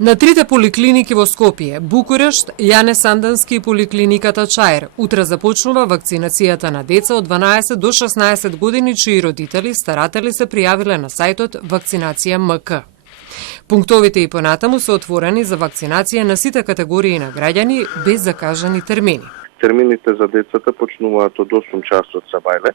На трите поликлиники во Скопје, Букурешт, Јане Сандански и поликлиниката Чаир утре започнува вакцинацијата на деца од 12 до 16 години чии родители, старатели се пријавиле на сајтот Вакцинација МК. Пунктовите и понатаму се отворени за вакцинација на сите категории на граѓани без закажани термини. Термините за децата почнуваат од 8 часот сабајле.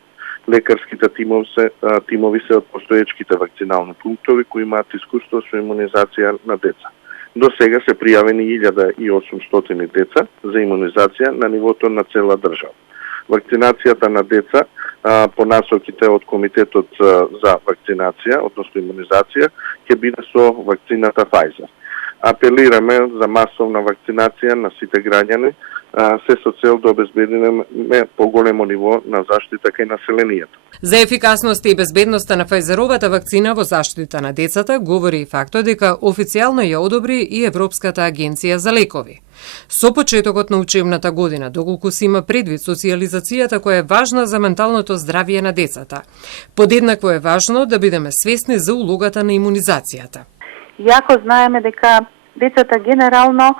Лекарските тимови се од постоечките вакцинални пунктови кои имаат искуство со имунизација на деца. До сега се пријавени 1800 деца за имунизација на нивото на цела држава. Вакцинацијата на деца по насоките од Комитетот за вакцинација, односно имунизација, ќе биде со вакцината Pfizer. Апелираме за масовна вакцинација на сите граѓани, се со цел да обезбедиме поголемо ниво на заштита кај населението. За ефикасноста и безбедноста на Фајзеровата вакцина во заштита на децата говори и фактот дека официјално ја одобри и Европската агенција за лекови. Со почетокот на учебната година, доколку се има предвид социјализацијата која е важна за менталното здравје на децата, подеднакво е важно да бидеме свесни за улогата на имунизацијата. Јако знаеме дека децата генерално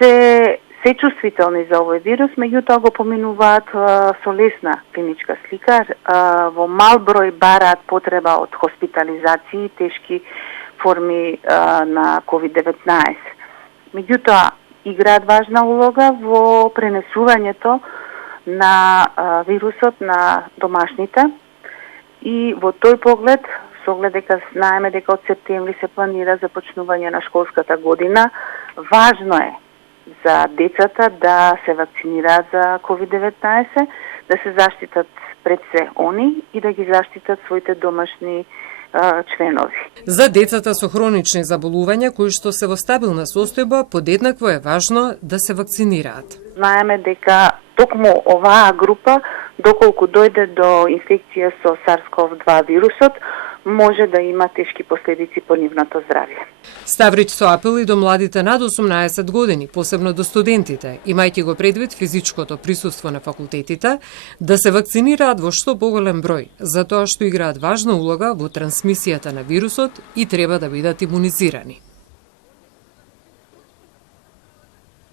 се чувствителни за овој вирус, меѓутоа го поминуваат со лесна клиничка слика, во мал број бараат потреба од хоспитализации и тешки форми на COVID-19. Меѓутоа, играат важна улога во пренесувањето на вирусот на домашните и во тој поглед, со оглед дека знаеме дека од септември се планира започнување на школската година, важно е за децата да се вакцинираат за COVID-19, да се заштитат пред се они и да ги заштитат своите домашни членови. За децата со хронични заболувања кои што се во стабилна состојба, подеднакво е важно да се вакцинираат. Знаеме дека токму оваа група, доколку дојде до инфекција со SARS-CoV-2 вирусот, може да има тешки последици по нивното здравје. Ставрич со апел и до младите над 18 години, посебно до студентите, имајќи го предвид физичкото присуство на факултетите, да се вакцинираат во што поголем број, затоа што играат важна улога во трансмисијата на вирусот и треба да бидат имунизирани.